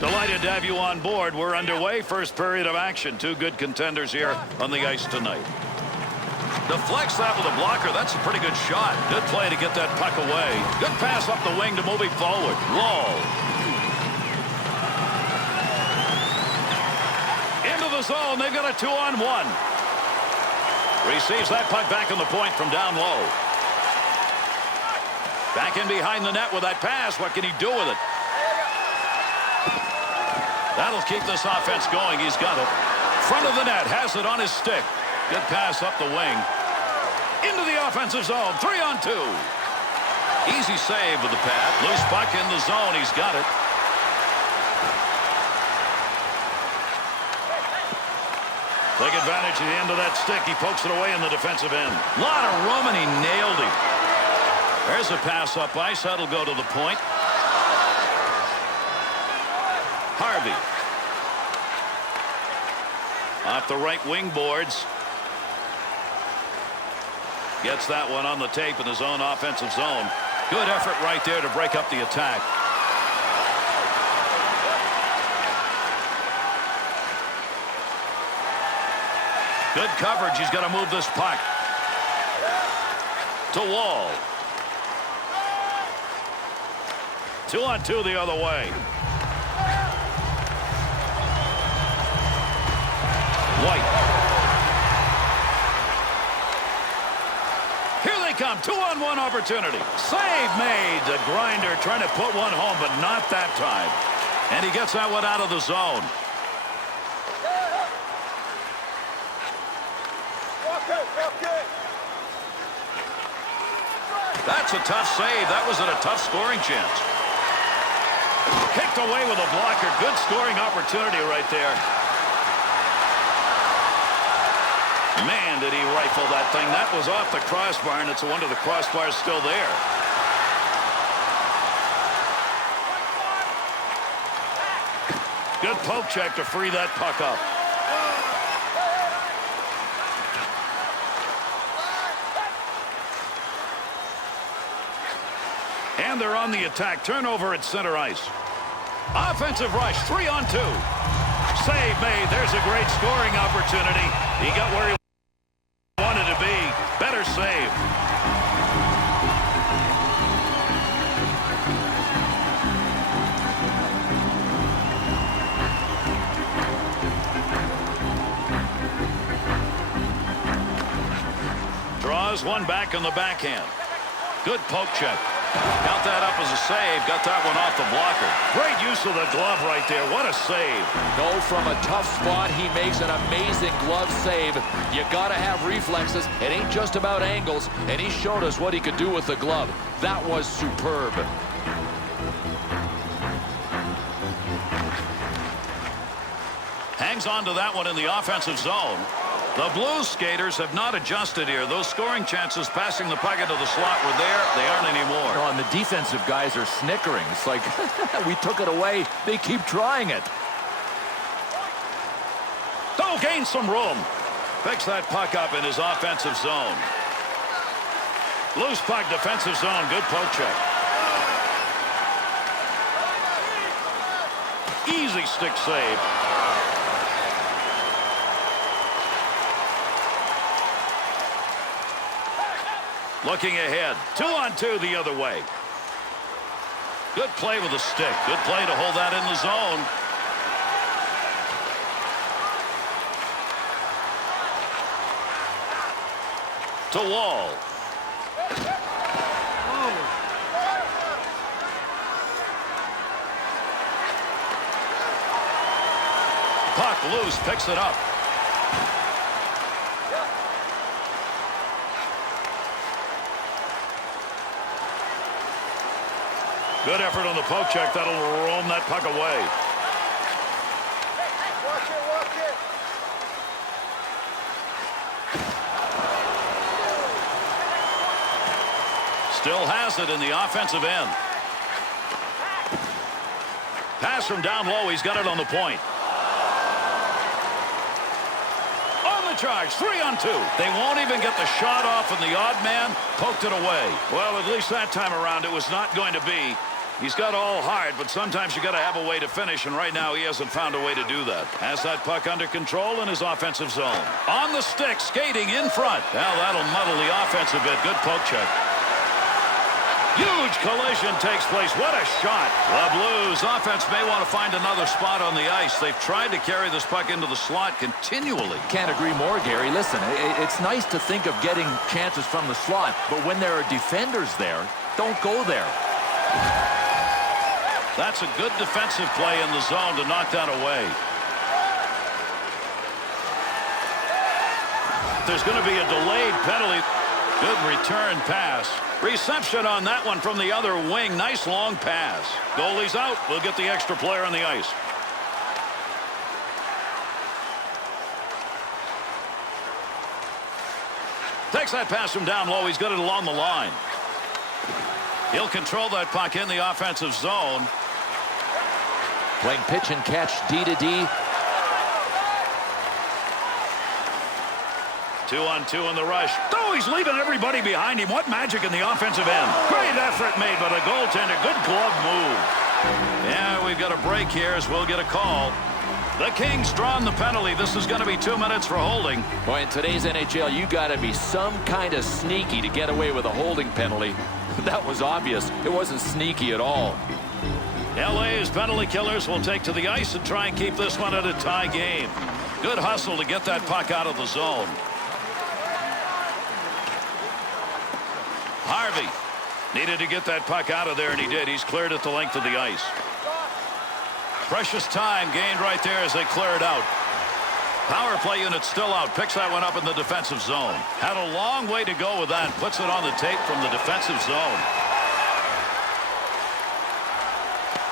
Delighted to have you on board. We're underway. First period of action. Two good contenders here on the ice tonight. Deflects that with a blocker. That's a pretty good shot. Good play to get that puck away. Good pass up the wing to move him forward. Lowell. Into the zone. They've got a 2-on-1. Receives that puck back on the point from down low. Back in behind the net with that pass. What can he do with it? That'll keep this offense going. He's got it. Front of the net. Has it on his stick. Good pass up the wing. Into the offensive zone. 3-on-2. Easy save with the pad. Loose puck in the zone. He's got it. Take advantage of the end of that stick. He pokes it away in the defensive end. Lot of room, and he nailed him. There's a pass up ice. That'll go to the point. Harvey. Off the right wing boards. Gets that one on the tape in his own offensive zone. Good effort right there to break up the attack. Good coverage. He's got to move this puck. To Wall. 2-on-2 the other way. White. Here they come. 2-on-1 opportunity. Save made. The grinder trying to put one home, but not that time. And he gets that one out of the zone. That's a tough save. That was at a tough scoring chance. Kicked away with a blocker. Good scoring opportunity right there. Man, did he rifle that thing. That was off the crossbar, and it's a wonder the crossbar's still there. Good poke check to free that puck up. And they're on the attack. Turnover at center ice. Offensive rush. 3-on-2. Save made. There's a great scoring opportunity. He got where he wanted to be. Better save. Draws one back on the backhand. Good poke check. Count that up as a save. Got that one off the blocker. Great use of the glove right there. What a save. No, from a tough spot, he makes an amazing glove save. You got to have reflexes. It ain't just about angles, and he showed us what he could do with the glove. That was superb. Hangs on to that one in the offensive zone. The Blues skaters have not adjusted here. Those scoring chances passing the puck into the slot were there. They aren't anymore. No, and the defensive guys are snickering. It's like, we took it away. They keep trying it. Oh, gain some room. Picks that puck up in his offensive zone. Loose puck, defensive zone. Good poke check. Easy stick save. Looking ahead. 2-on-2 the other way. Good play with the stick. Good play to hold that in the zone. To Wall. Puck loose. Picks it up. Good effort on the poke check. That'll roam that puck away. Still has it in the offensive end. Pass from down low. He's got it on the point. On the charge. 3-on-2. They won't even get the shot off, and the odd man poked it away. Well, at least that time around it was not going to be. He's got all heart, but sometimes you got to have a way to finish, and right now he hasn't found a way to do that. Has that puck under control in his offensive zone. On the stick, skating in front. Well, that'll muddle the offense a bit. Good poke check. Huge collision takes place. What a shot. The Blues offense may want to find another spot on the ice. They've tried to carry this puck into the slot continually. Can't agree more, Gary. Listen, it's nice to think of getting chances from the slot, but when there are defenders there, don't go there. That's a good defensive play in the zone to knock that away. There's going to be a delayed penalty. Good return pass. Reception on that one from the other wing. Nice long pass. Goalie's out. We'll get the extra player on the ice. Takes that pass from down low. He's got it along the line. He'll control that puck in the offensive zone. Playing pitch and catch, D to D. 2-on-2 in the rush. Oh, he's leaving everybody behind him. What magic in the offensive end. Great effort made by the goaltender. Good glove move. Yeah, we've got a break here as we'll get a call. The Kings drawn the penalty. This is going to be 2 minutes for holding. Boy, in today's NHL, you got to be some kind of sneaky to get away with a holding penalty. That was obvious. It wasn't sneaky at all. LA's penalty killers will take to the ice and try and keep this one at a tie game. Good hustle to get that puck out of the zone. Harvey needed to get that puck out of there, and he did. He's cleared it the length of the ice. Precious time gained right there as they clear it out. Power play unit still out. Picks that one up in the defensive zone. Had a long way to go with that. Puts it on the tape from the defensive zone.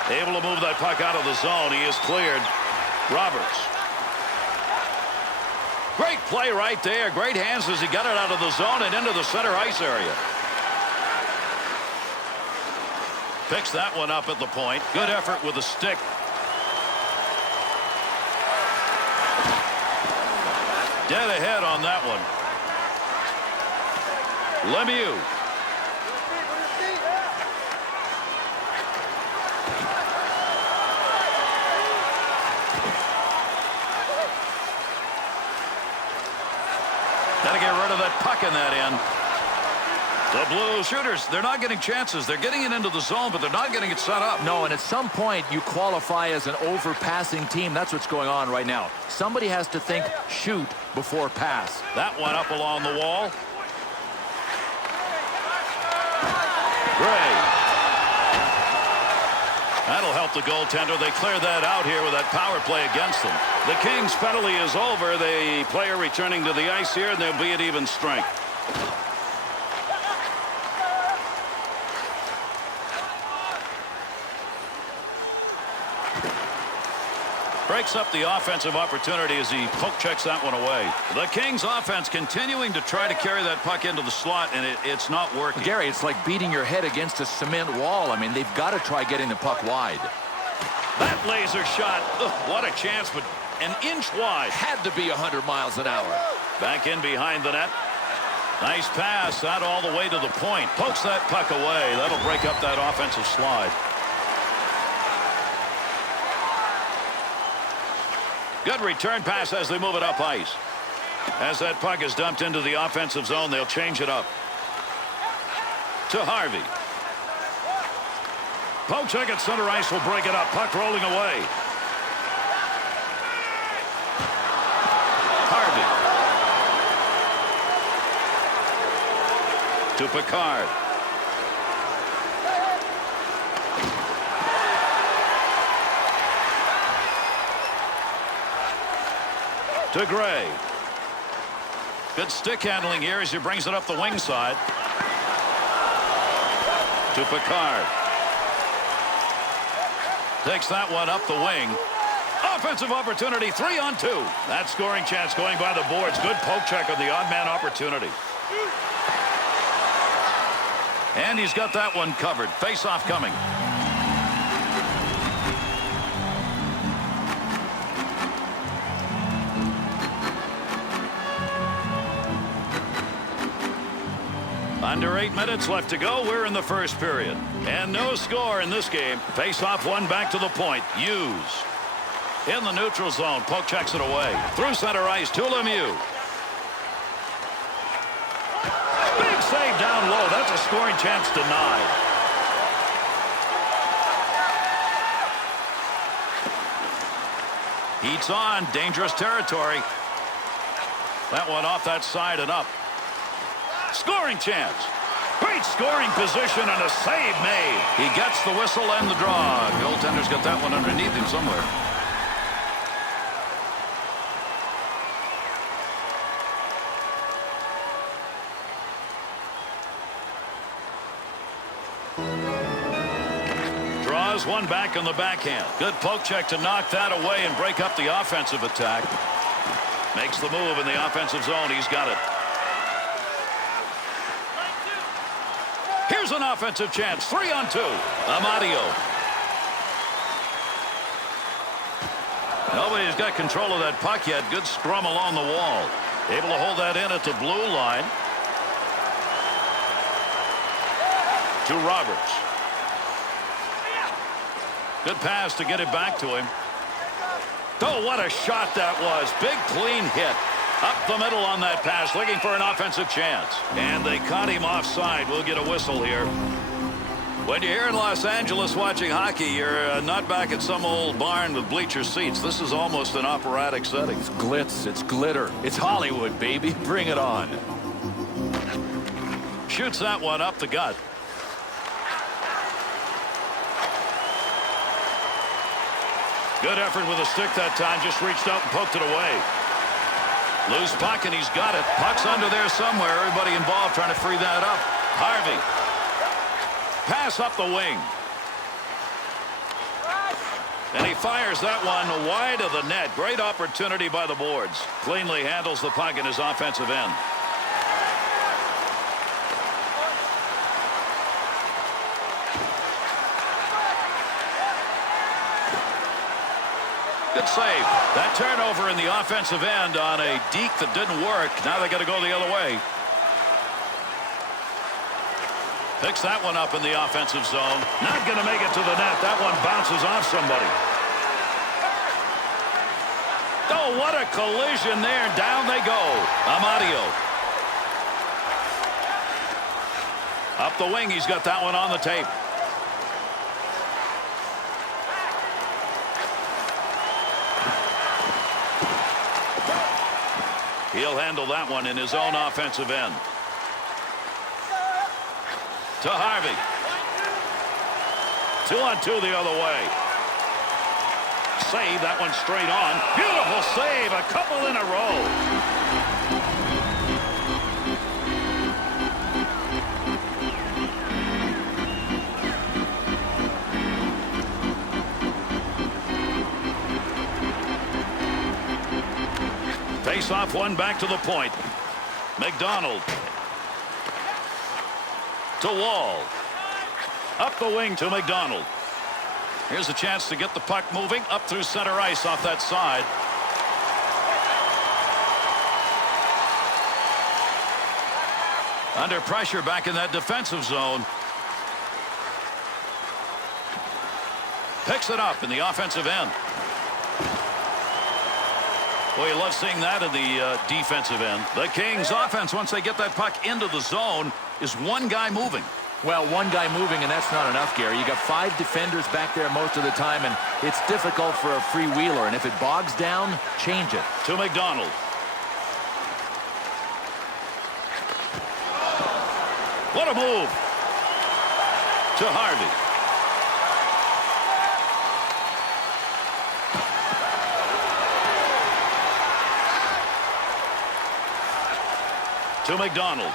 Able to move that puck out of the zone. He is cleared. Roberts. Great play right there. Great hands as he got it out of the zone and into the center ice area. Picks that one up at the point. Good effort with the stick. Dead ahead on that one. Lemieux. Got to get rid of that puck in that end. The Blue shooters, they're not getting chances. They're getting it into the zone, but they're not getting it set up. No, and at some point, you qualify as an overpassing team. That's what's going on right now. Somebody has to think shoot before pass. That one up along the wall. Gray. That'll help the goaltender. They clear that out here with that power play against them. The Kings' penalty is over. The player returning to the ice here, and they'll be at even strength. Breaks up the offensive opportunity as he poke checks that one away. The Kings offense continuing to try to carry that puck into the slot, and it's not working. Gary, it's like beating your head against a cement wall. I mean, they've got to try getting the puck wide. That laser shot, what a chance, but an inch wide. Had to be 100 miles an hour. Back in behind the net. Nice pass, that all the way to the point. Pokes that puck away. That'll break up that offensive slide. Good return pass as they move it up ice. As that puck is dumped into the offensive zone, they'll change it up. To Harvey. Poke check at center ice will break it up. Puck rolling away. Harvey. To Picard. To Gray. Good stick handling here as he brings it up the wing side. To Picard. Takes that one up the wing. Offensive opportunity, 3-on-2. That scoring chance going by the boards. Good poke check on the odd man opportunity. And he's got that one covered. Face-off coming. Under 8 minutes left to go. We're in the first period. And no score in this game. Face-off one back to the point. Hughes. In the neutral zone. Poke checks it away. Through center ice to Lemieux. Big save down low. That's a scoring chance denied. Heats on. Dangerous territory. That one off that side and up. Scoring chance. Great scoring position and a save made. He gets the whistle and the draw. Goaltender's got that one underneath him somewhere. Draws one back on the backhand. Good poke check to knock that away and break up the offensive attack. Makes the move in the offensive zone. He's got it. Here's an offensive chance. 3-on-2. Amadio. Nobody's got control of that puck yet. Good scrum along the wall. Able to hold that in at the blue line. To Roberts. Good pass to get it back to him. Oh, what a shot that was. Big clean hit. Up the middle on that pass, looking for an offensive chance. And they caught him offside. We'll get a whistle here. When you're here in Los Angeles watching hockey, you're not back at some old barn with bleacher seats. This is almost an operatic setting. It's glitz. It's glitter. It's Hollywood, baby. Bring it on. Shoots that one up the gut. Good effort with a stick that time. Just reached out and poked it away. Loose puck, and he's got it. Puck's under there somewhere. Everybody involved trying to free that up. Harvey. Pass up the wing. And he fires that one wide of the net. Great opportunity by the boards. Cleanly handles the puck in his offensive end. Good save. That turnover in the offensive end on a deke that didn't work. Now they got to go the other way. Picks that one up in the offensive zone. Not going to make it to the net. That one bounces off somebody. Oh, what a collision there. Down they go. Amadio. Up the wing. He's got that one on the tape. He'll handle that one in his own offensive end. To Harvey. 2-on-2 the other way. Save that one straight on. Beautiful save. A couple in a row. Face-off one back to the point. MacDonald. To Wall. Up the wing to MacDonald. Here's a chance to get the puck moving up through center ice off that side. Under pressure back in that defensive zone. Picks it up in the offensive end. Boy, you love seeing that in the defensive end. The Kings offense, once they get that puck into the zone, is one guy moving. Well, one guy moving, and that's not enough, Gary. You got 5 defenders back there most of the time, and it's difficult for a freewheeler. And if it bogs down, change it. To MacDonald. What a move. To Harvey. To MacDonald.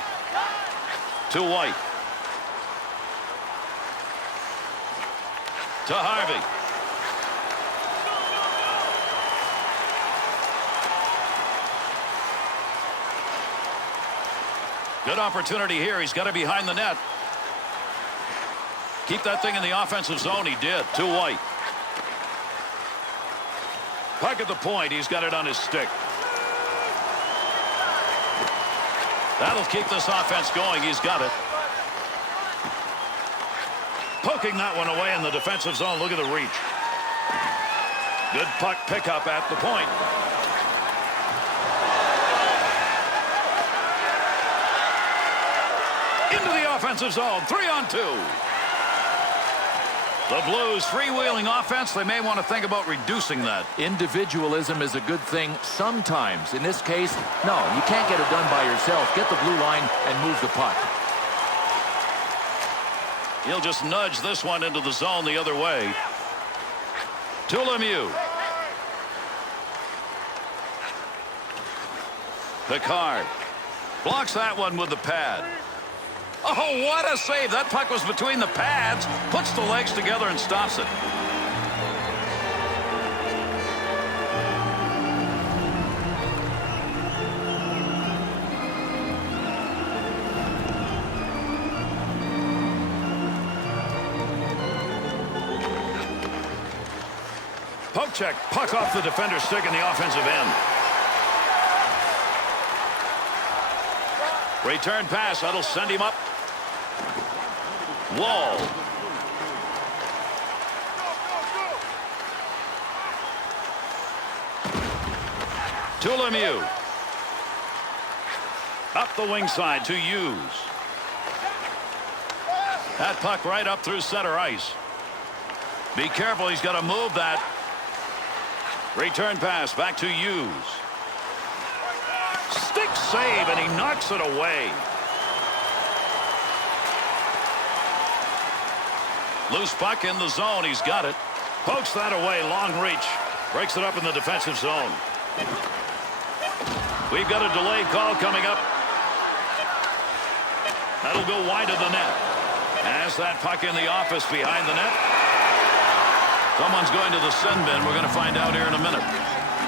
To White. To Harvey. Good opportunity here. He's got it behind the net. Keep that thing in the offensive zone. He did. To White. Puck at the point. He's got it on his stick. That'll keep this offense going. He's got it. Poking that one away in the defensive zone. Look at the reach. Good puck pickup at the point. Into the offensive zone. 3-on-2. The Blues freewheeling offense. They may want to think about reducing that. Individualism is a good thing sometimes. In this case, no, you can't get it done by yourself. Get the blue line and move the puck. He'll just nudge this one into the zone the other way. To Lemieux. Picard blocks that one with the pad. Oh, what a save. That puck was between the pads. Puts the legs together and stops it. Poke check. Puck off the defender's stick in the offensive end. Return pass. That'll send him up. Wall. To Lemieux. Up the wing side to Hughes. That puck right up through center ice. Be careful. He's got to move that. Return pass back to Hughes. Stick save, and he knocks it away. Loose puck in the zone. He's got it. Pokes that away. Long reach. Breaks it up in the defensive zone. We've got a delayed call coming up. That'll go wide of the net. Has that puck in the office behind the net. Someone's going to the sin bin. We're going to find out here in a minute.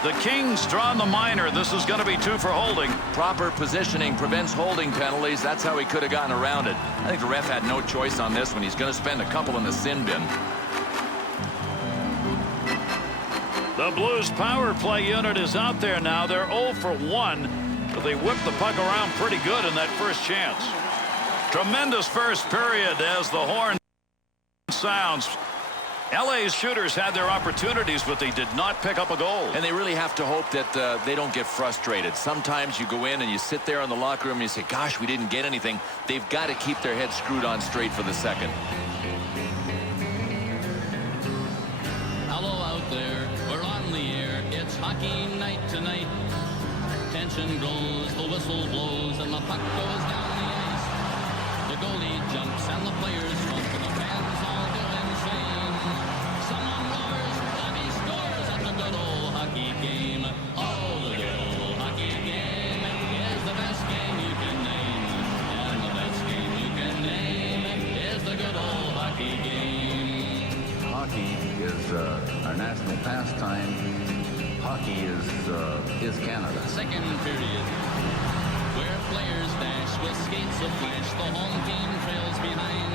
The Kings draw the minor. This is going to be 2 for holding. Proper positioning prevents holding penalties. That's how he could have gotten around it. I think the ref had no choice on this one. He's going to spend a couple in the sin bin. The Blues power play unit is out there now. They're 0 for 1, but they whipped the puck around pretty good in that first chance. Tremendous first period as the horn sounds. LA's shooters had their opportunities, but they did not pick up a goal. And they really have to hope that they don't get frustrated. Sometimes you go in and you sit there in the locker room and you say, gosh, we didn't get anything. They've got to keep their heads screwed on straight for the second. Hello out there. We're on the air. It's hockey night tonight. Tension grows, the whistle blows, and the puck goes down the ice. The goalie jumps and the players jump and the fans all go insane. Someone roars, Bobby scores at the good old hockey game. Oh, the good old hockey game is the best game you can name. And the best game you can name is the good old hockey game. Hockey is our national pastime. Hockey is Canada. Second period, where players dash with skates of flash, the home team trails behind,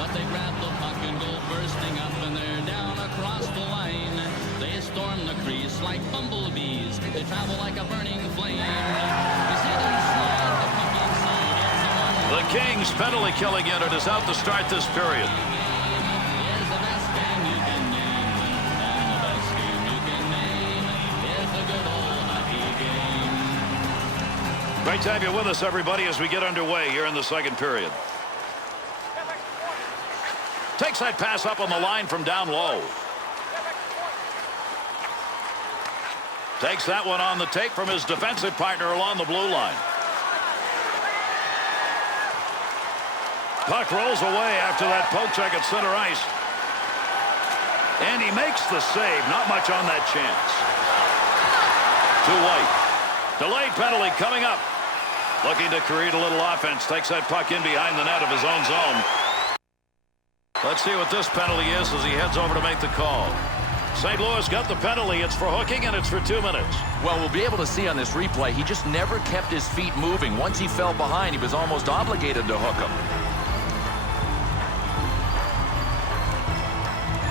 but they grab the puck and go bursting up, and they're down across the line. They storm the crease like bumblebees. They travel like a burning flame. You see them slide the puck inside. The Kings penalty killing unit is out to start this period. Is the best game you can name, and the best game you can name is the good old hockey game. Great to have you with us, everybody, as we get underway here in the second period. Takes that pass up on the line from down low. Takes that one on the take from his defensive partner along the blue line. Puck rolls away after that poke check at center ice. And he makes the save. Not much on that chance. To White. Delayed penalty coming up. Looking to create a little offense. Takes that puck in behind the net of his own zone. Let's see what this penalty is as he heads over to make the call. St. Louis got the penalty. It's for hooking, and it's for 2 minutes. Well, we'll be able to see on this replay, he just never kept his feet moving. Once he fell behind, he was almost obligated to hook him.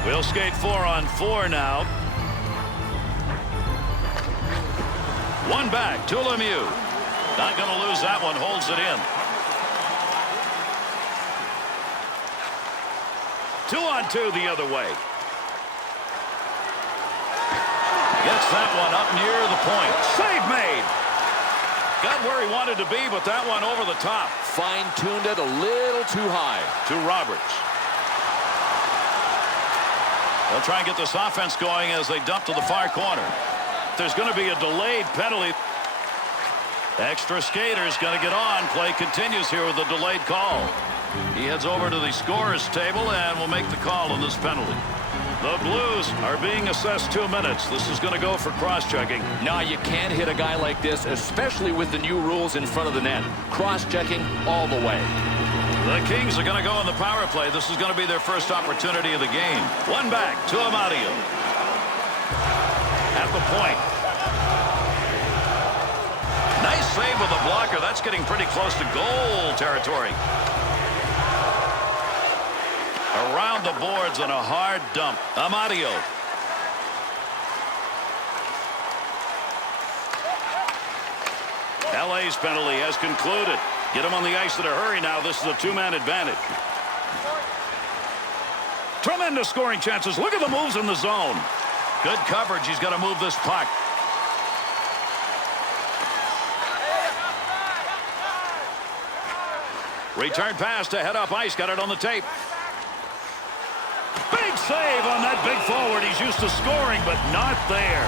We'll skate 4-on-4 now. One back to Lemieux. Not going to lose that one. Holds it in. 2-on-2 the other way. Gets that one up near the point. Save made. Got where he wanted to be, but that one over the top. Fine-tuned it a little too high. To Roberts. They'll try and get this offense going as they dump to the far corner. There's going to be a delayed penalty. Extra skaters going to get on. Play continues here with a delayed call. He heads over to the scorer's table and will make the call on this penalty. The Blues are being assessed 2 minutes. This is going to go for cross-checking. No, you can't hit a guy like this, especially with the new rules in front of the net. Cross-checking all the way. The Kings are going to go on the power play. This is going to be their first opportunity of the game. One back to Amadio. At the point. Nice save with the blocker. That's getting pretty close to goal territory. Around the boards on a hard dump. Amadio. LA's penalty has concluded. Get him on the ice in a hurry now. This is a two-man advantage. Tremendous scoring chances. Look at the moves in the zone. Good coverage. He's got to move this puck. Return pass to head up ice. Got it on the tape. Big save on that big forward. He's used to scoring, but not there.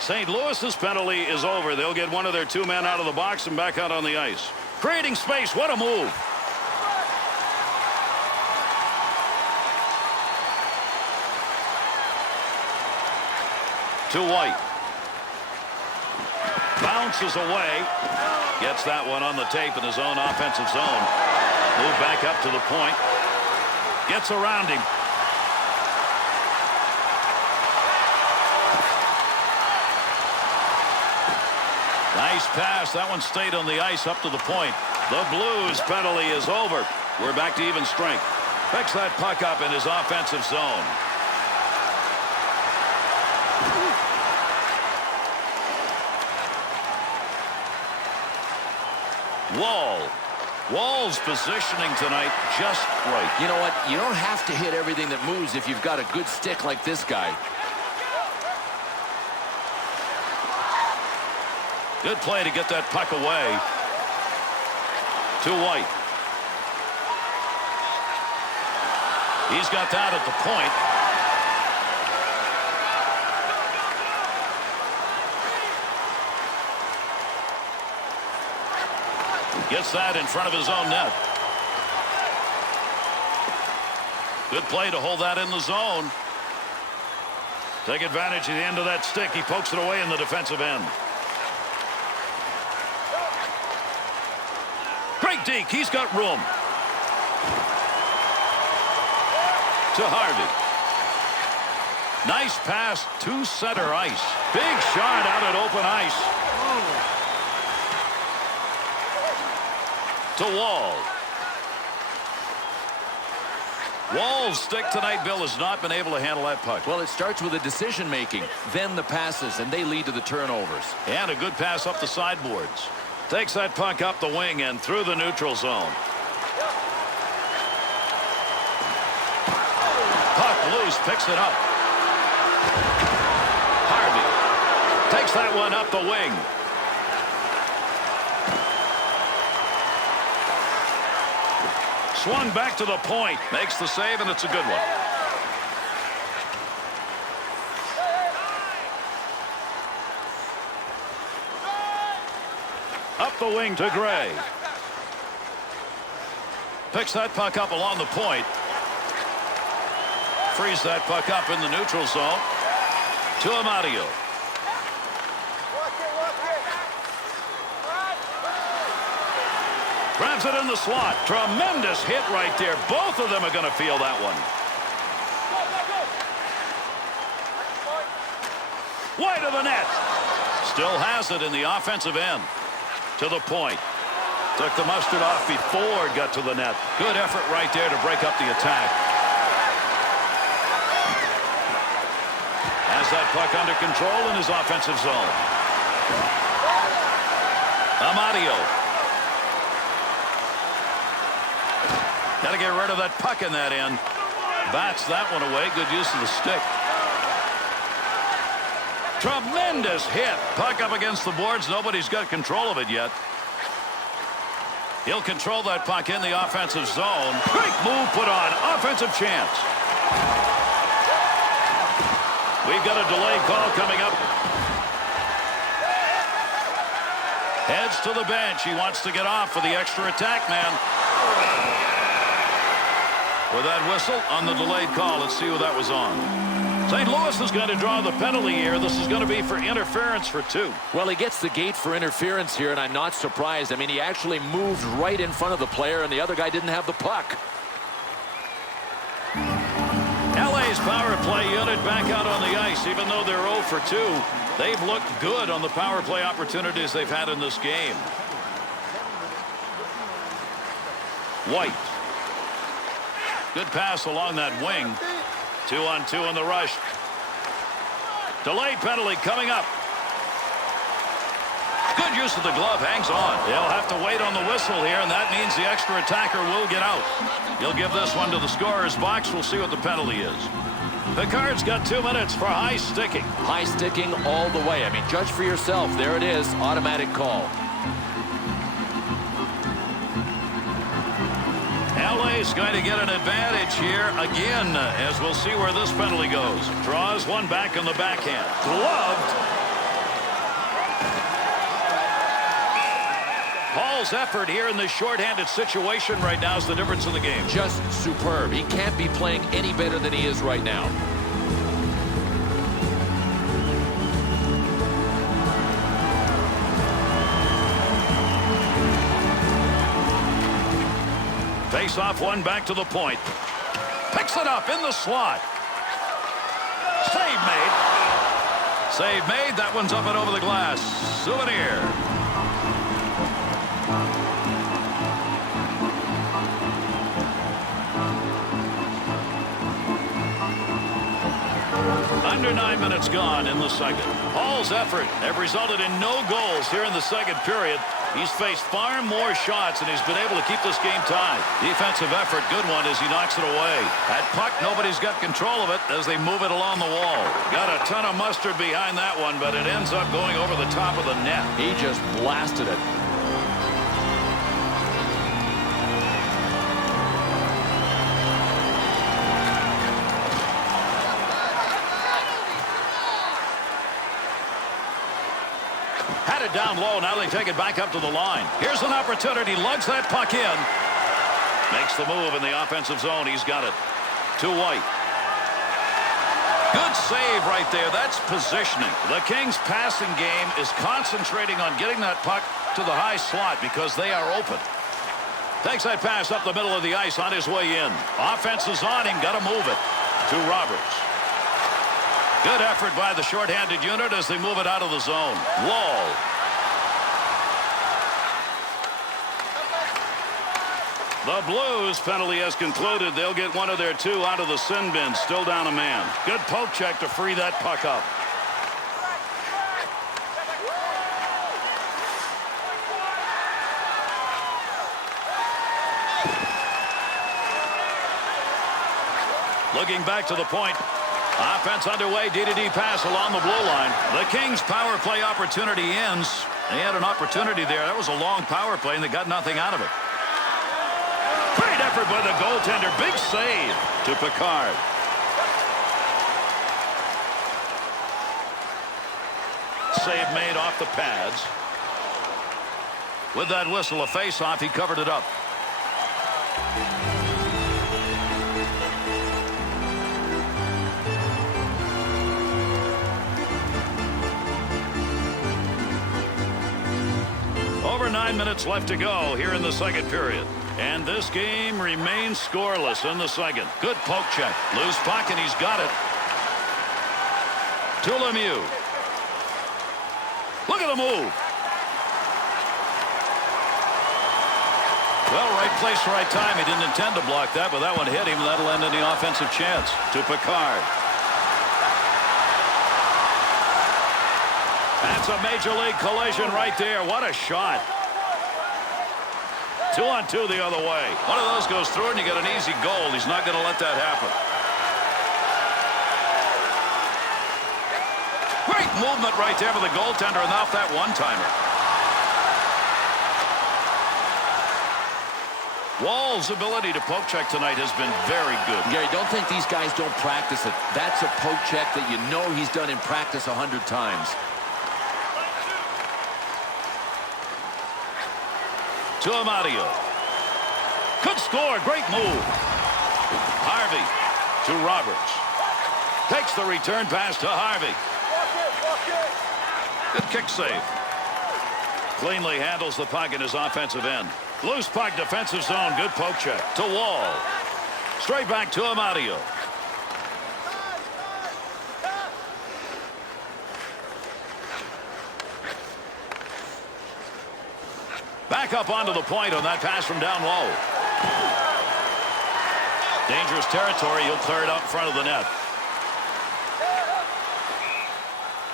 St. Louis's penalty is over. They'll get one of their two men out of the box and back out on the ice. Creating space. What a move. To White. Bounces away. Gets that one on the tape in his own offensive zone. Move back up to the point. Gets around him. Nice pass. That one stayed on the ice up to the point. The Blues penalty is over. We're back to even strength. Picks that puck up in his offensive zone. Wall's positioning tonight just right. You know what? You don't have to hit everything that moves if you've got a good stick like this guy. Good play to get that puck away. To White. He's got that at the point. Gets that in front of his own net. Good play to hold that in the zone. Take advantage of the end of that stick. He pokes it away in the defensive end. Great deke. He's got room. To Harvey. Nice pass to center ice. Big shot out at open ice. To Wall. Wall's stick tonight, Bill, has not been able to handle that puck. Well, it starts with the decision making, then the passes, and they lead to the turnovers. And a good pass up the sideboards. Takes that puck up the wing and through the neutral zone. Puck loose, picks it up. Harvey takes that one up the wing. Swung back to the point. Makes the save, and it's a good one. Up the wing to Gray. Picks that puck up along the point. Frees that puck up in the neutral zone. To Amadio. Grabs Fires it in the slot. Tremendous hit right there. Both of them are going to feel that one. Wide of the net. Still has it in the offensive end. To the point. Took the mustard off before it got to the net. Good effort right there to break up the attack. Has that puck under control in his offensive zone. Amadio. Got to get rid of that puck in that end. Bats that one away. Good use of the stick. Tremendous hit. Puck up against the boards. Nobody's got control of it yet. He'll control that puck in the offensive zone. Great move put on. Offensive chance. We've got a delayed call coming up. Heads to the bench. He wants to get off for the extra attack man. With that whistle on the delayed call, let's see who that was on. St. Louis is going to draw the penalty here. This is going to be for interference for 2. Well, he gets the gate for interference here, and I'm not surprised. I mean, he actually moved right in front of the player, and the other guy didn't have the puck. LA's power play unit back out on the ice. Even though they're 0 for 2, they've looked good on the power play opportunities they've had in this game. White. Good pass along that wing. 2-on-2 in the rush. Delayed penalty coming up. Good use of the glove. Hangs on. They'll have to wait on the whistle here, and that means the extra attacker will get out. He'll give this one to the scorer's box. We'll see what the penalty is. Picard's got 2 minutes for high sticking. High sticking all the way. I mean, judge for yourself. There it is. Automatic call. LA's going to get an advantage here again, as we'll see where this penalty goes. Draws one back on the backhand. Gloved. Hall's effort here in this shorthanded situation right now is the difference in the game. Just superb. He can't be playing any better than he is right now. Face off one back to the point. Picks it up in the slot. Save made. Save made. That one's up and over the glass. Souvenir. Under 9 minutes gone in the second. Hall's effort have resulted in no goals here in the second period. He's faced far more shots, and he's been able to keep this game tied. Defensive effort, good one as he knocks it away. That puck, nobody's got control of it as they move it along the wall. Got a ton of mustard behind that one, but it ends up going over the top of the net. He just blasted it. Down low. Now they take it back up to the line. Here's an opportunity. Lugs that puck in. Makes the move in the offensive zone. He's got it. To White. Good save right there. That's positioning. The Kings' passing game is concentrating on getting that puck to the high slot because they are open. Takes that pass up the middle of the ice on his way in. Offense is on him. Got to move it to Roberts. Good effort by the shorthanded unit as they move it out of the zone. Lowell. The Blues penalty has concluded. They'll get one of their 2 out of the sin bin. Still down a man. Good poke check to free that puck up. Looking back to the point. Offense underway. D-to-D pass along the blue line. The Kings' power play opportunity ends. They had an opportunity there. That was a long power play, and they got nothing out of it. Great effort by the goaltender. Big save to Picard. Save made off the pads. With that whistle, a face-off, he covered it up. Over 9 9 minutes left to go here in the second period. And this game remains scoreless in the second. Good poke check. Loose puck, and he's got it. To Lemieux. Look at the move. Well, right place, right time. He didn't intend to block that, but that one hit him. That'll end in the offensive chance. To Picard. That's a major league collision right there. What a shot. 2-on-2 the other way. One of those goes through and you get an easy goal. He's not going to let that happen. Great movement right there for the goaltender, and off that one-timer. Wall's ability to poke check tonight has been very good. Gary, don't think these guys don't practice it. That's a poke check that you know he's done in practice 100 times. To Amadio. Good score. Great move. Harvey to Roberts. Takes the return pass to Harvey. Good kick save. Cleanly handles the puck in his offensive end. Loose puck, defensive zone. Good poke check. To Wall. Straight back to Amadio. Back up onto the point on that pass from down low. Dangerous territory. He'll clear it out in front of the net.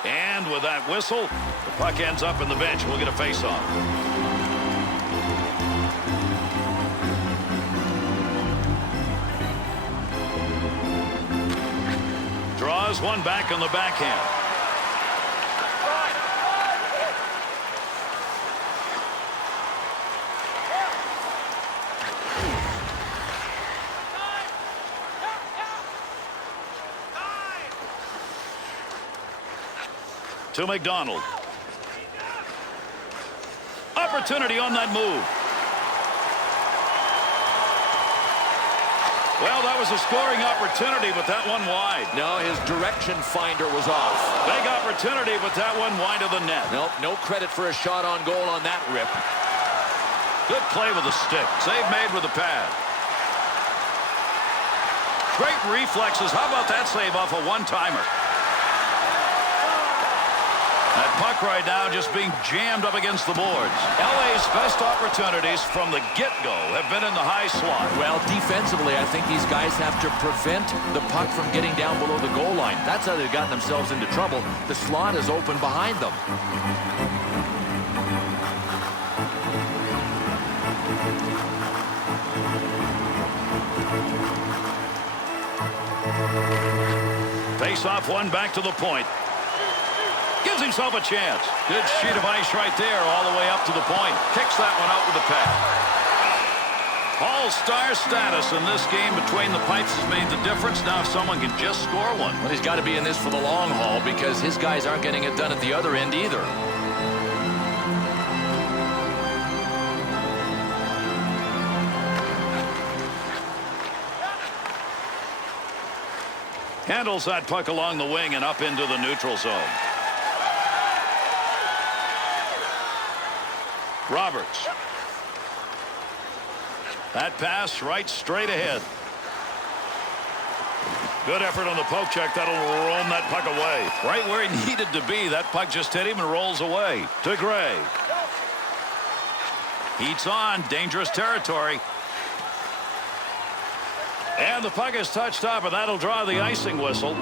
And with that whistle, the puck ends up in the bench. We'll get a face-off. Draws one back on the backhand. To MacDonald. Opportunity on that move. Well, that was a scoring opportunity, but that one wide. No, his direction finder was off. Big opportunity, but that one wide of the net. Nope, no credit for a shot on goal on that rip. Good play with the stick. Save made with the pad. Great reflexes. How about that save off a one-timer? That puck right now just being jammed up against the boards. LA's best opportunities from the get-go have been in the high slot. Well, defensively, I think these guys have to prevent the puck from getting down below the goal line. That's how they've gotten themselves into trouble. The slot is open behind them. Face off one back to the point. Gives himself a chance. Good sheet of ice right there all the way up to the point. Kicks that one out with the pad. All-star status in this game between the pipes has made the difference. Now if someone can just score one. Well, he's got to be in this for the long haul because his guys aren't getting it done at the other end either. Handles that puck along the wing and up into the neutral zone. Roberts. That pass right straight ahead. Good effort on the poke check. That'll roam that puck away. Right where he needed to be. That puck just hit him and rolls away. To Gray. Heats on. Dangerous territory. And the puck is touched up, and that'll draw the icing whistle.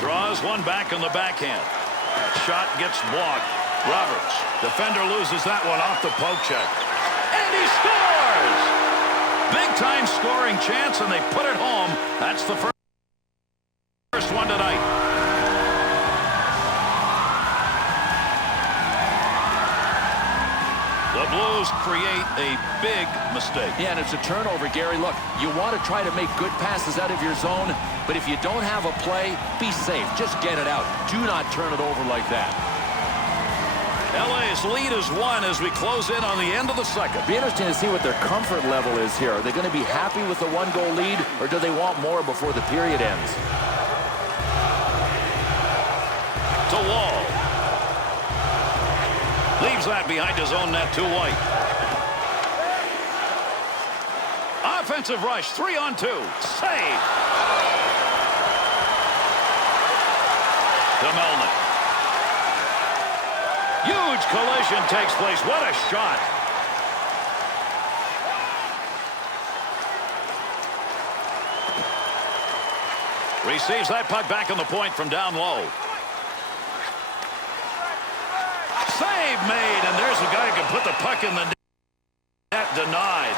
Draws one back on the backhand. Shot gets blocked. Roberts. Defender loses that one off the poke check. And he scores! Big-time scoring chance, and they put it home. That's the first one tonight. The Blues create a big mistake. Yeah, and it's a turnover, Gary. Look, you want to try to make good passes out of your zone, but if you don't have a play, be safe. Just get it out. Do not turn it over like that. LA's lead is 1 as we close in on the end of the second. Be interesting to see what their comfort level is here. Are they going to be happy with the 1-goal lead, or do they want more before the period ends? To Wall. Leaves that behind his own net to White. Offensive rush, 3-on-2. Save. To Melnick. Huge collision takes place. What a shot. Receives that puck back on the point from down low. Save made, and there's a guy who can put the puck in the net. Denied.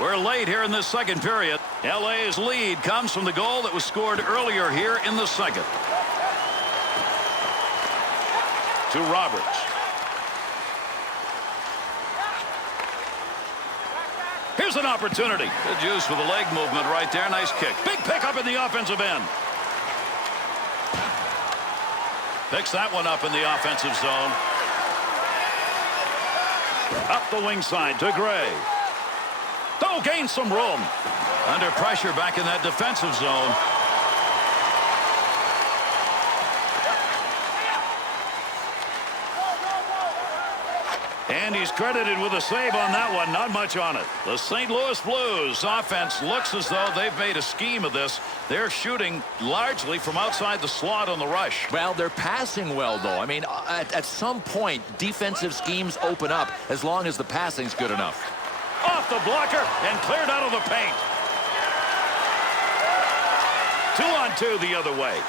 We're late here in this second period. LA's lead comes from the goal that was scored earlier here in the second. To Roberts. Here's an opportunity. Good use with the leg movement right there. Nice kick. Big pickup in the offensive end. Picks that one up in the offensive zone. Up the wing side to Gray. Oh, gains some room. Under pressure back in that defensive zone. And he's credited with a save on that one. Not much on it. The St. Louis Blues offense looks as though they've made a scheme of this. They're shooting largely from outside the slot on the rush. Well, they're passing well, though. I mean, at some point, defensive schemes open up as long as the passing's good enough. Off the blocker and cleared out of the paint. 2-on-2 the other way.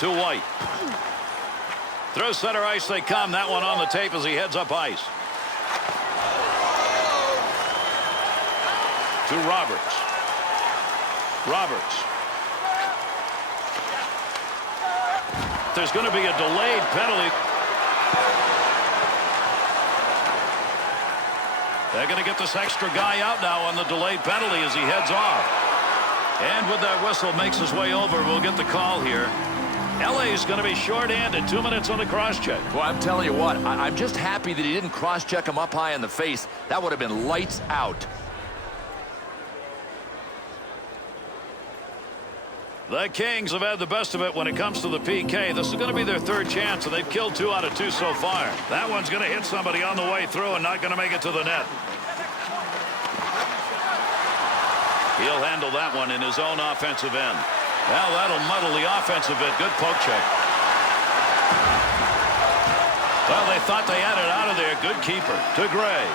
To White. Through center ice they come. That one on the tape as he heads up ice. To Roberts. Roberts. There's going to be a delayed penalty. They're going to get this extra guy out now on the delayed penalty as he heads off. And with that whistle makes his way over, we'll get the call here. LA is going to be short-handed. 2 minutes on the cross-check. Well, I'm telling you what, I'm just happy that he didn't cross-check him up high in the face. That would have been lights out. The Kings have had the best of it when it comes to the PK. This is going to be their third chance, and they've killed 2 out of 2 so far. That one's going to hit somebody on the way through and not going to make it to the net. He'll handle that one in his own offensive end. Well, that'll muddle the offensive bit. Good poke check. Well, they thought they had it out of there. Good keeper. To Gray.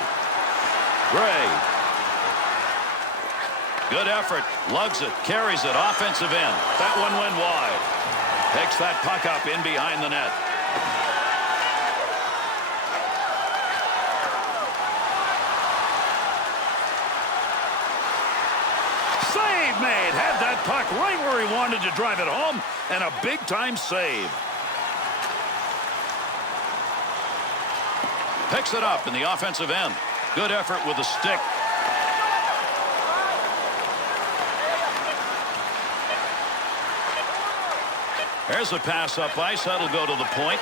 Gray. Good effort. Lugs it. Carries it. Offensive end. That one went wide. Picks that puck up in behind the net. Save made. Had that puck right where he wanted to drive it home, and a big-time save. Picks it up in the offensive end. Good effort with the stick. There's a pass up ice. That'll go to the point.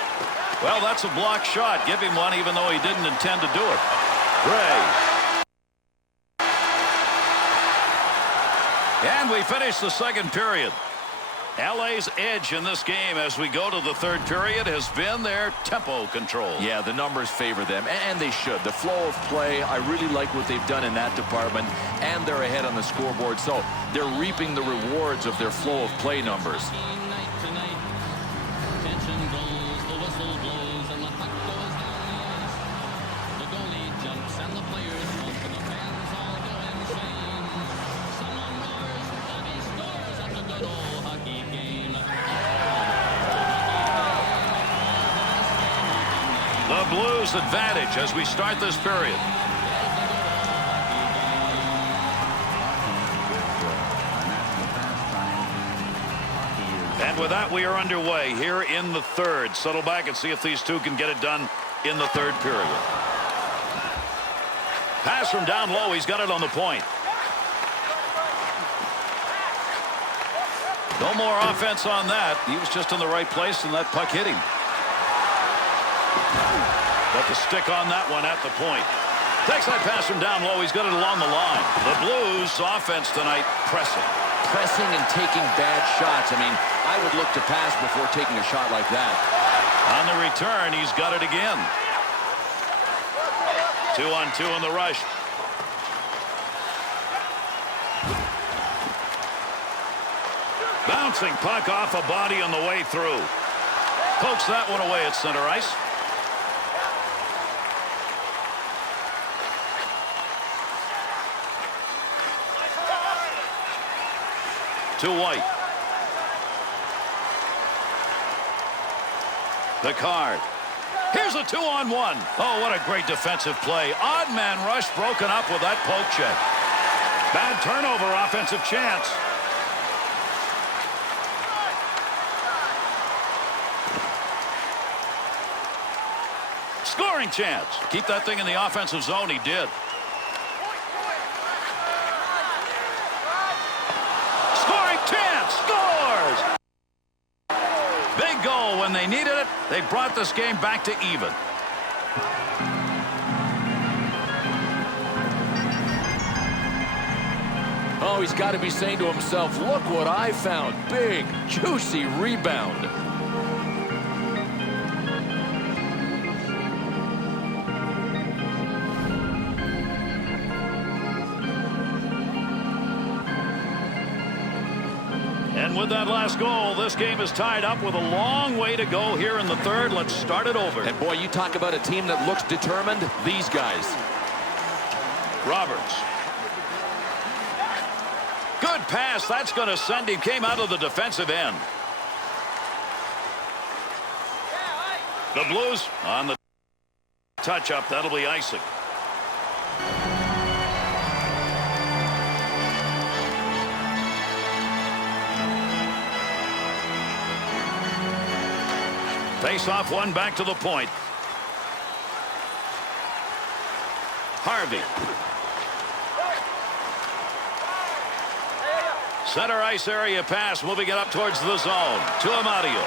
Well, that's a blocked shot. Give him one even though he didn't intend to do it. Gray. And we finish the second period. LA's edge in this game as we go to the third period has been their tempo control. Yeah, the numbers favor them, and they should. The flow of play, I really like what they've done in that department, and they're ahead on the scoreboard, so they're reaping the rewards of their flow of play numbers. The Blues advantage as we start this period. And with that, we are underway here in the third. Settle back and see if these two can get it done in the third period. Pass from down low. He's got it on the point. No more offense on that. He was just in the right place and that puck hit him. Got the stick on that one at the point. Takes that pass from down low. He's got it along the line. The Blues offense tonight pressing. Pressing and taking bad shots. I mean, I would look to pass before taking a shot like that. On the return, he's got it again. 2-on-2 in the rush. Bouncing puck off a body on the way through. Pokes that one away at center ice. To White. The card. Here's a 2-on-1. Oh, what a great defensive play. Odd man rush broken up with that poke check. Bad turnover, offensive chance. Scoring chance. Keep that thing in the offensive zone. He did. Scoring chance. Scores. Big goal when they needed it. They brought this game back to even. Oh, he's got to be saying to himself, look what I found. Big, juicy rebound. And with that last goal, this game is tied up with a long way to go here in the third. Let's start it over. And boy, you talk about a team that looks determined. These guys. Roberts. Good pass. That's going to send him. Came out of the defensive end. The Blues on the touch-up. That'll be icing. Face-off one back to the point. Harvey. Center ice area pass, moving it up towards the zone. To Amadio.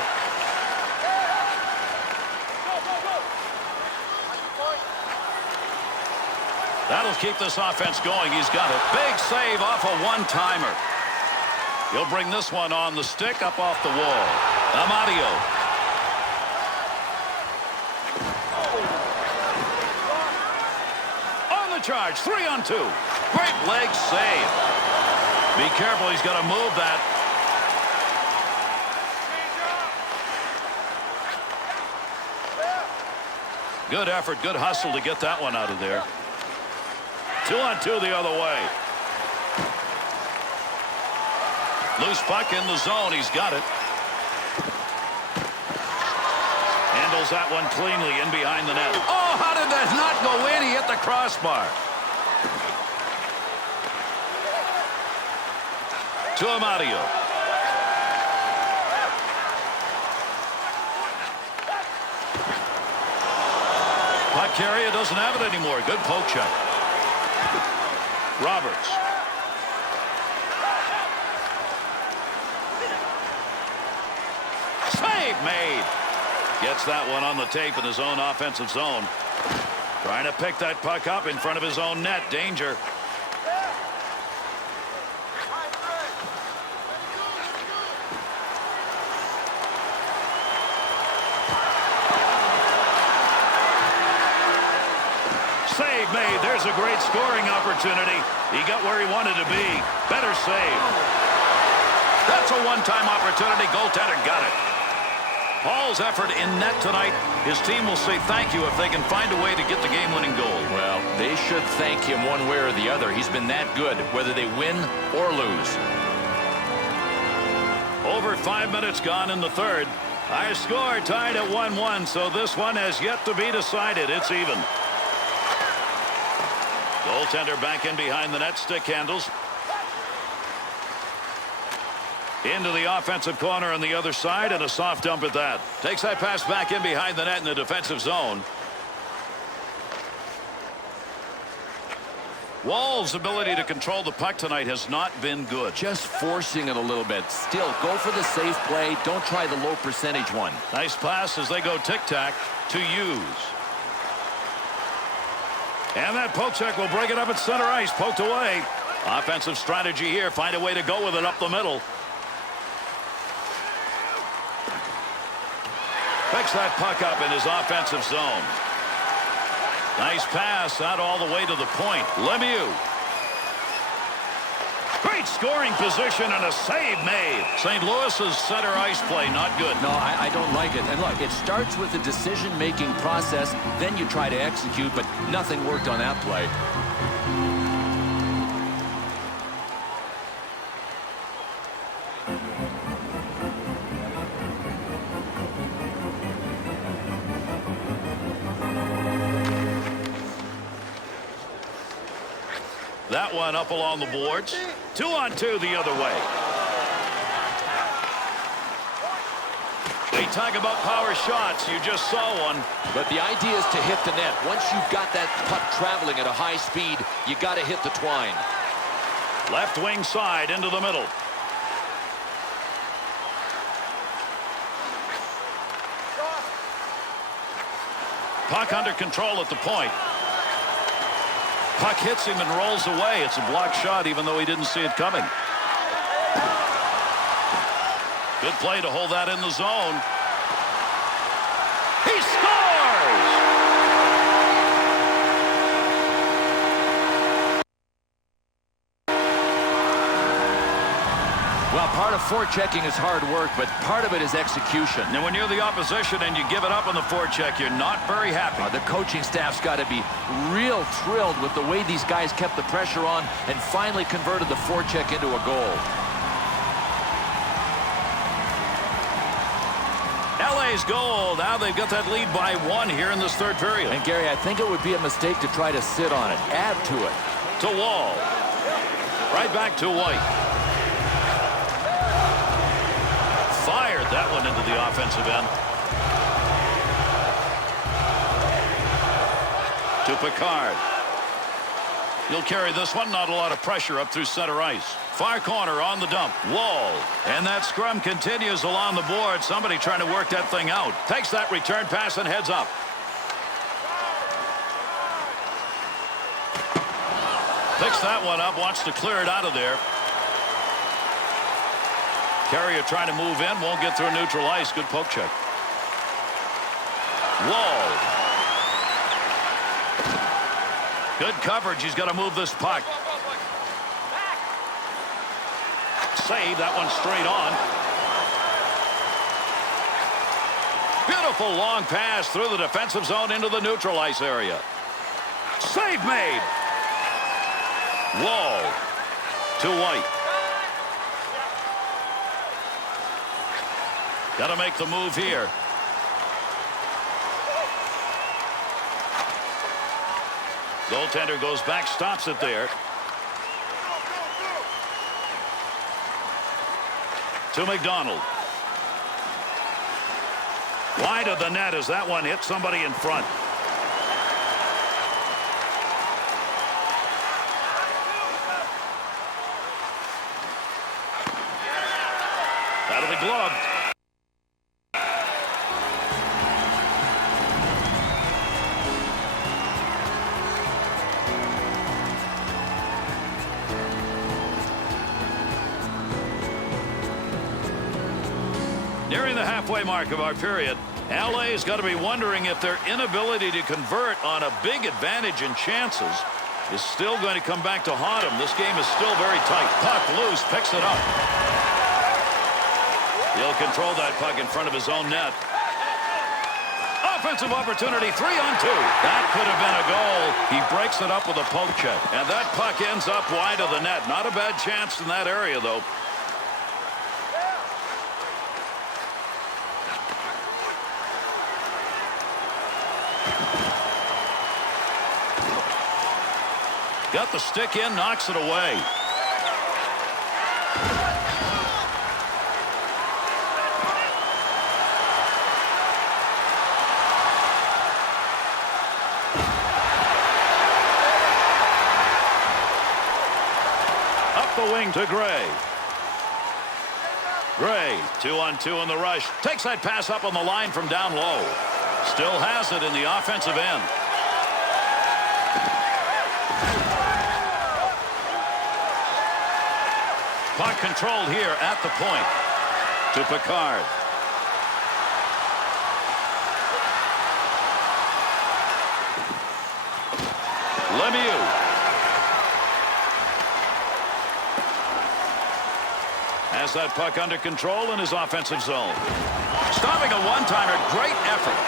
That'll keep this offense going. He's got it. Big save off a one-timer. He'll bring this one on the stick up off the wall. Amadio. Charge. 3-on-2. Great leg save. Be careful. He's got to move that. Good effort. Good hustle to get that one out of there. 2-on-2 the other way. Loose puck in the zone. He's got it. Handles that one cleanly in behind the net. Oh, how did that not go in? He hit the crossbar. To Amadio. Puck carrier doesn't have it anymore. Good poke check. Roberts. Save made. Gets that one on the tape in his own offensive zone. Trying to pick that puck up in front of his own net. Danger. Save made. There's a great scoring opportunity. He got where he wanted to be. Better save. That's a one-time opportunity. Goaltender got it. Paul's effort in net tonight. His team will say thank you if they can find a way to get the game-winning goal. Well, they should thank him one way or the other. He's been that good, whether they win or lose. Over 5 minutes gone in the third. Our score tied at 1-1, so this one has yet to be decided. It's even. Goaltender back in behind the net. Stick handles. Into the offensive corner on the other side, and a soft dump at that. Takes that pass back in behind the net in the defensive zone. Wolves' ability to control the puck tonight has not been good. Just forcing it a little bit. Still, go for the safe play. Don't try the low percentage one. Nice pass as they go tic-tac to Hughes. And that poke check will break it up at center ice. Poked away. Offensive strategy here. Find a way to go with it up the middle. Picks that puck up in his offensive zone. Nice pass out all the way to the point. Lemieux. Great scoring position and a save made. St. Louis's center ice play not good. No, I don't like it. And look, it starts with the decision-making process. Then you try to execute, but nothing worked on that play. That one up along the boards. 2-on-2 the other way. They talk about power shots. You just saw one. But the idea is to hit the net. Once you've got that puck traveling at a high speed, you got to hit the twine. Left wing side into the middle. Puck under control at the point. Puck hits him and rolls away. It's a blocked shot even though he didn't see it coming. Good play to hold that in the zone. He scores! Well, part of forechecking is hard work, but part of it is execution. Now, when you're the opposition and you give it up on the forecheck, you're not very happy. The coaching staff's got to be real thrilled with the way these guys kept the pressure on and finally converted the forecheck into a goal. LA's goal. Now they've got that lead by 1 here in this third period. And, Gary, I think it would be a mistake to try to sit on it. Add to it. To Wall. Right back to White. Fired that one into the offensive end. To Picard. He'll carry this one. Not a lot of pressure up through center ice. Far corner on the dump. Wall. And that scrum continues along the board. Somebody trying to work that thing out. Takes that return pass and heads up. Picks that one up. Wants to clear it out of there. Carrier trying to move in. Won't get through neutral ice. Good poke check. Wall. Good coverage. He's got to move this puck. Save that one straight on. Beautiful long pass through the defensive zone into the neutral ice area. Save made. Wall to White. Got to make the move here. Goaltender goes back, stops it there. To MacDonald. Wide of the net as that one hit somebody in front. Out of the glove. Nearing the halfway mark of our period, LA's got to be wondering if their inability to convert on a big advantage in chances is still going to come back to haunt them. This game is still very tight. Puck loose, picks it up. He'll control that puck in front of his own net. Offensive opportunity, 3-on-2. That could have been a goal. He breaks it up with a poke check. And that puck ends up wide of the net. Not a bad chance in that area, though. Got the stick in, knocks it away. the wing to Gray. Gray, 2-on-2 in the rush. Takes that pass up on the line from down low. Still has it in the offensive end. Puck controlled here at the point to Picard. Lemieux. Has that puck under control in his offensive zone. Stopping a one-timer. Great effort.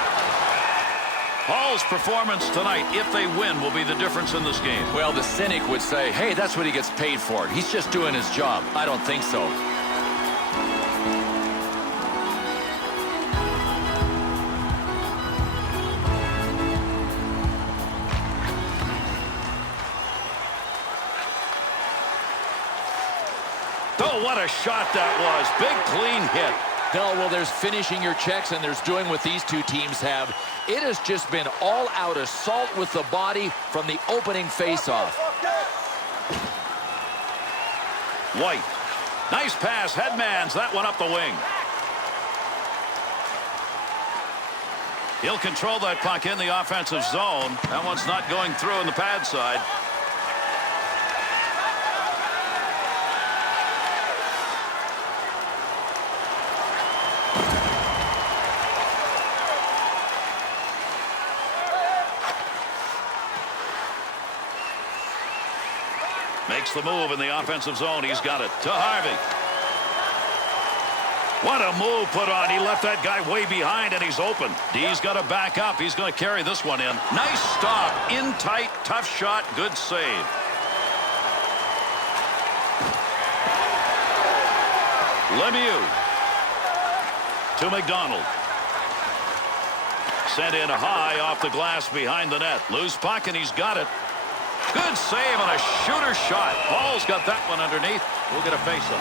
Hall's performance tonight, if they win, will be the difference in this game. Well, the cynic would say, hey, that's what he gets paid for. He's just doing his job. I don't think so. Oh, what a shot that was. Big, clean hit. No, well, there's finishing your checks, and there's doing what these two teams have. It has just been all-out assault with the body from the opening faceoff. White. Nice pass. Headmans that one up the wing. He'll control that puck in the offensive zone. That one's not going through in the pad side. Makes the move in the offensive zone. He's got it to Harvey. What a move put on. He left that guy way behind, and he's open. D's got to back up. He's going to carry this one in. Nice stop. In tight. Tough shot. Good save. Lemieux to MacDonald. Sent in high off the glass behind the net. Loose puck, and he's got it. Good save on a shooter shot. Hall's got that one underneath. We'll get a face-off.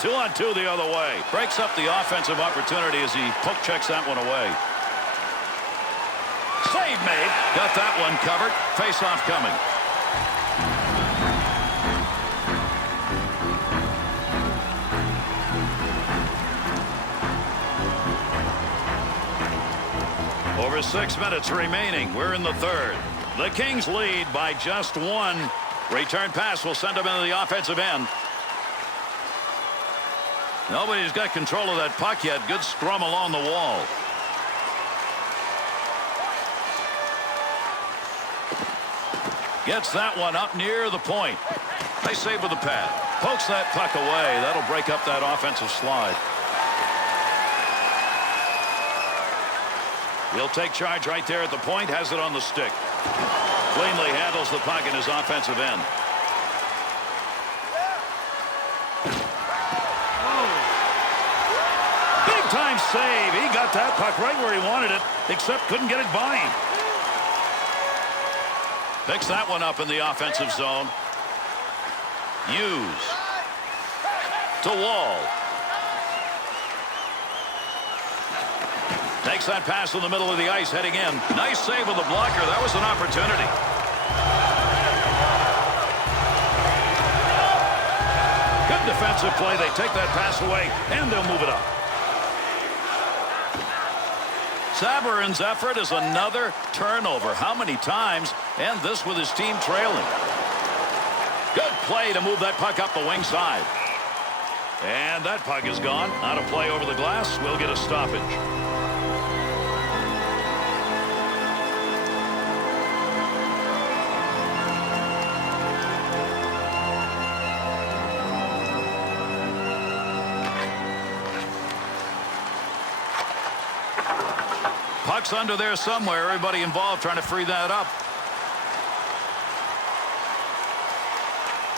Two-on-two the other way. Breaks up the offensive opportunity as he poke checks that one away. Save made. Got that one covered. Face-off coming. Over 6 minutes remaining. We're in the third. The Kings lead by just one. Return pass will send them into the offensive end. Nobody's got control of that puck yet. Good scrum along the wall. Gets that one up near the point. Nice save with the pad. Pokes that puck away. That'll break up that offensive slide. He'll take charge right there at the point. Has it on the stick. Cleanly handles the puck in his offensive end. Big-time save. He got that puck right where he wanted it, except couldn't get it by him. Picks that one up in the offensive zone. Hughes to Wall. Takes that pass in the middle of the ice, heading in. Nice save with the blocker. That was an opportunity. Good defensive play. They take that pass away, and they'll move it up. Sabourin's effort is another turnover. How many times? And this with his team trailing. Good play to move that puck up the wing side. And that puck is gone. Out of play over the glass. We'll get a stoppage. Puck's under there somewhere. Everybody involved trying to free that up.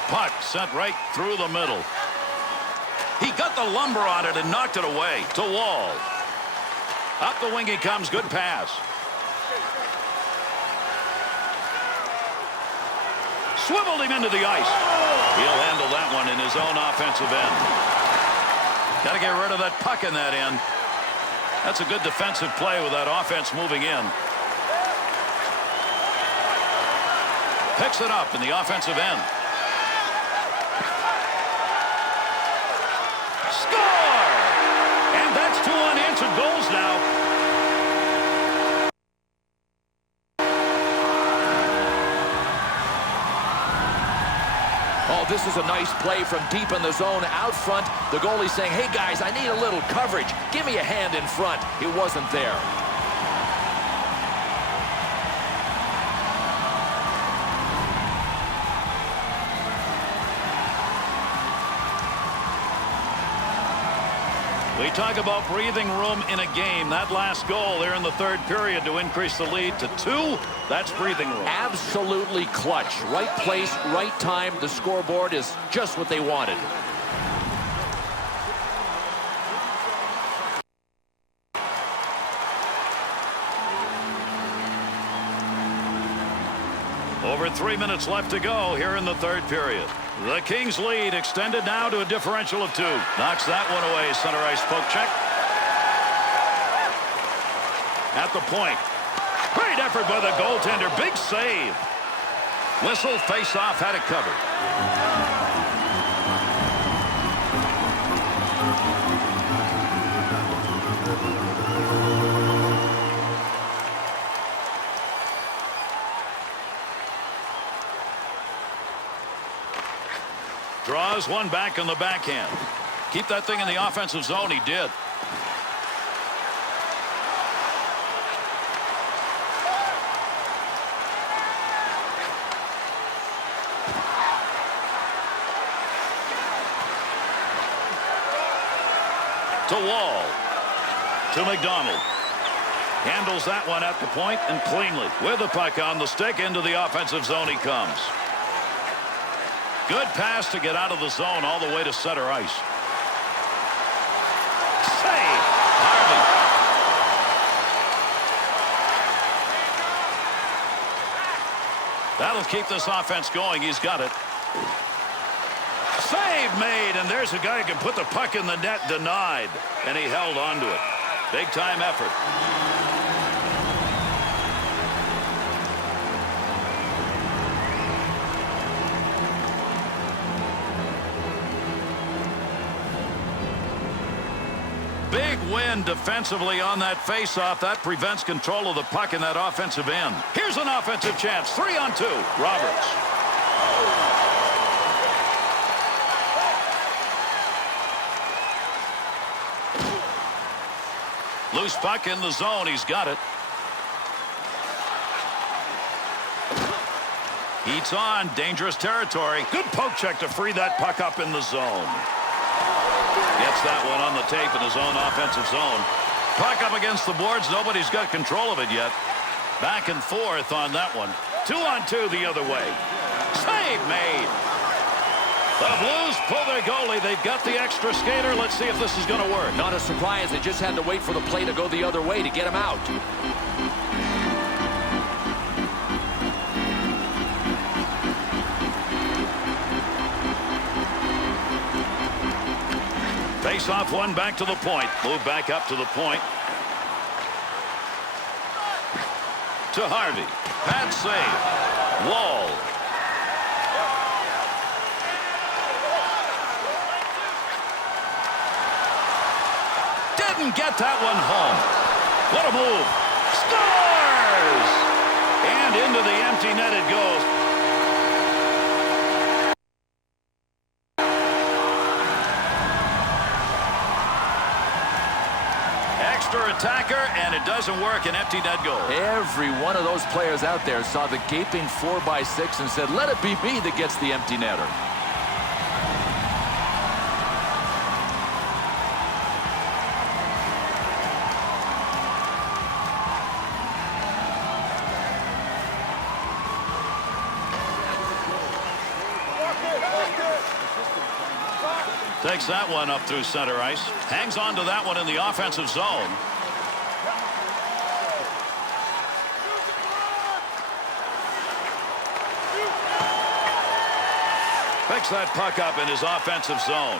Puck sent right through the middle. He got the lumber on it and knocked it away to Wall. Up the wing he comes. Good pass. Swiveled him into the ice. He'll handle that one in his own offensive end. Got to get rid of that puck in that end. That's a good defensive play with that offense moving in. Picks it up in the offensive end. Score! And that's 2 unanswered goals now. Oh, this is a nice play from deep in the zone out front. The goalie saying, hey guys, I need a little coverage. Give me a hand in front. It wasn't there. We talk about breathing room in a game. That last goal there in the third period to increase the lead to 2, that's breathing room. Absolutely clutch. Right place, right time. The scoreboard is just what they wanted. Over 3 minutes left to go here in the third period. The Kings lead extended now to a differential of 2. Knocks that one away. Center ice poke check. At the point. Great effort by the goaltender. Big save. Whistle, face off, had it covered. Draws one back on the backhand. Keep that thing in the offensive zone. He did. To Wall. To MacDonald. Handles that one at the point and cleanly. With the puck on the stick into the offensive zone he comes. Good pass to get out of the zone all the way to center ice. Save! Harvey. That'll keep this offense going. He's got it. Save made, and there's a guy who can put the puck in the net. Denied, and he held on to it. Big time effort. Big win defensively on that faceoff. That prevents control of the puck in that offensive end. Here's an offensive chance. 3-on-2. Roberts. Loose puck in the zone. He's got it. Heats on. Dangerous territory. Good poke check to free that puck up in the zone. Gets that one on the tape in his own offensive zone. Puck up against the boards. Nobody's got control of it yet. Back and forth on that one. 2-on-2 the other way. Save made. The Blues pull their goalie. They've got the extra skater. Let's see if this is going to work. Not a surprise. They just had to wait for the play to go the other way to get him out. Face off one back to the point. Move back up to the point. To Harvey. Bad save. Wall. Didn't get that one home. What a move. Scores! And into the empty net it goes. Attacker, and it doesn't work. An empty net goal. Every one of those players out there saw the gaping 4x6 and said, let it be me that gets the empty netter. Takes that one up through center ice. Hangs on to that one in the offensive zone. Picks that puck up in his offensive zone.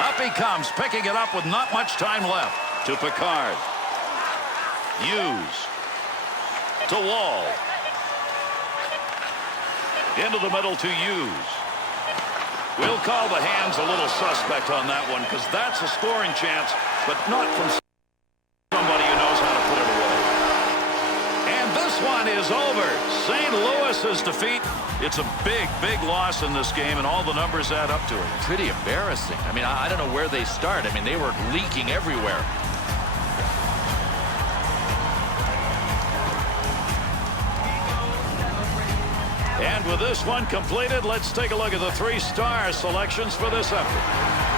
Up he comes, picking it up with not much time left. To Picard. Hughes. To Wall. Into the middle to Hughes. We'll call the hands a little suspect on that one because that's a scoring chance, but not from somebody who knows how to put it away. And this one is over. St. Louis's defeat. It's a big, big loss in this game, and all the numbers add up to it. Pretty embarrassing. I mean, I don't know where they start. I mean, they were leaking everywhere. And with this one completed, let's take a look at the 3-star selections for this effort.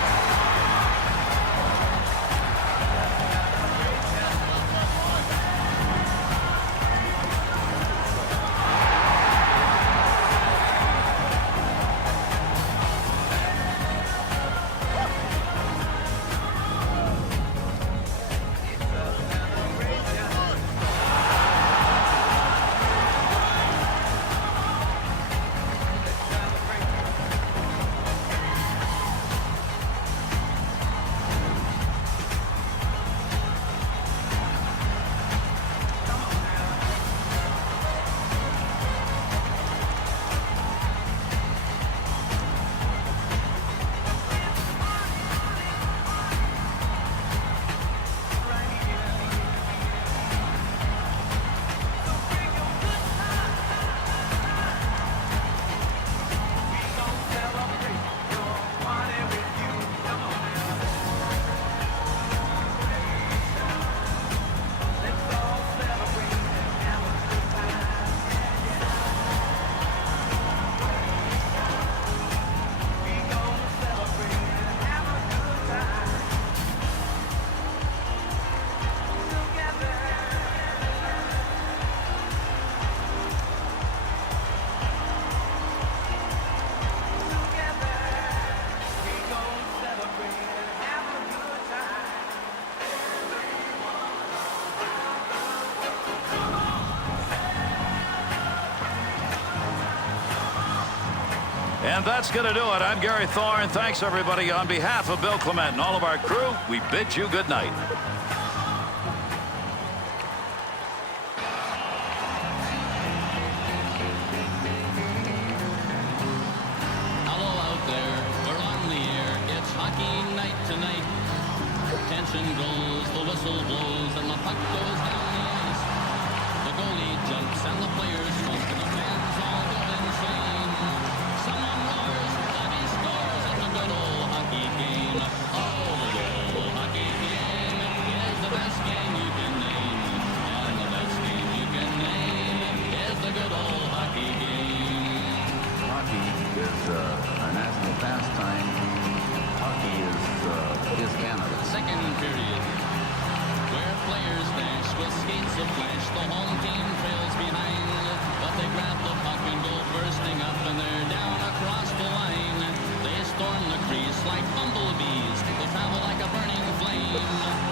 And that's going to do it. I'm Gary Thorne. Thanks, everybody. On behalf of Bill Clement and all of our crew, we bid you good night. Hello out there. We're on the air. It's hockey night tonight. Tension grows, the whistle blows, and the puck goes down the ice. The goalie jumps and the players smoke and the fans all go insane. Someone roars, and he scores. It's a good old hockey game. Oh, the good old hockey game is the best game you can name. And the best game you can name is the good old hockey game. Hockey is our national pastime. Hockey is Canada. Second period, where players dash with skates of flash, the home team trails behind, but they grab the puck and go bursting up, and they're down across the line. They storm the crease like bumblebees, they travel like a burning flame.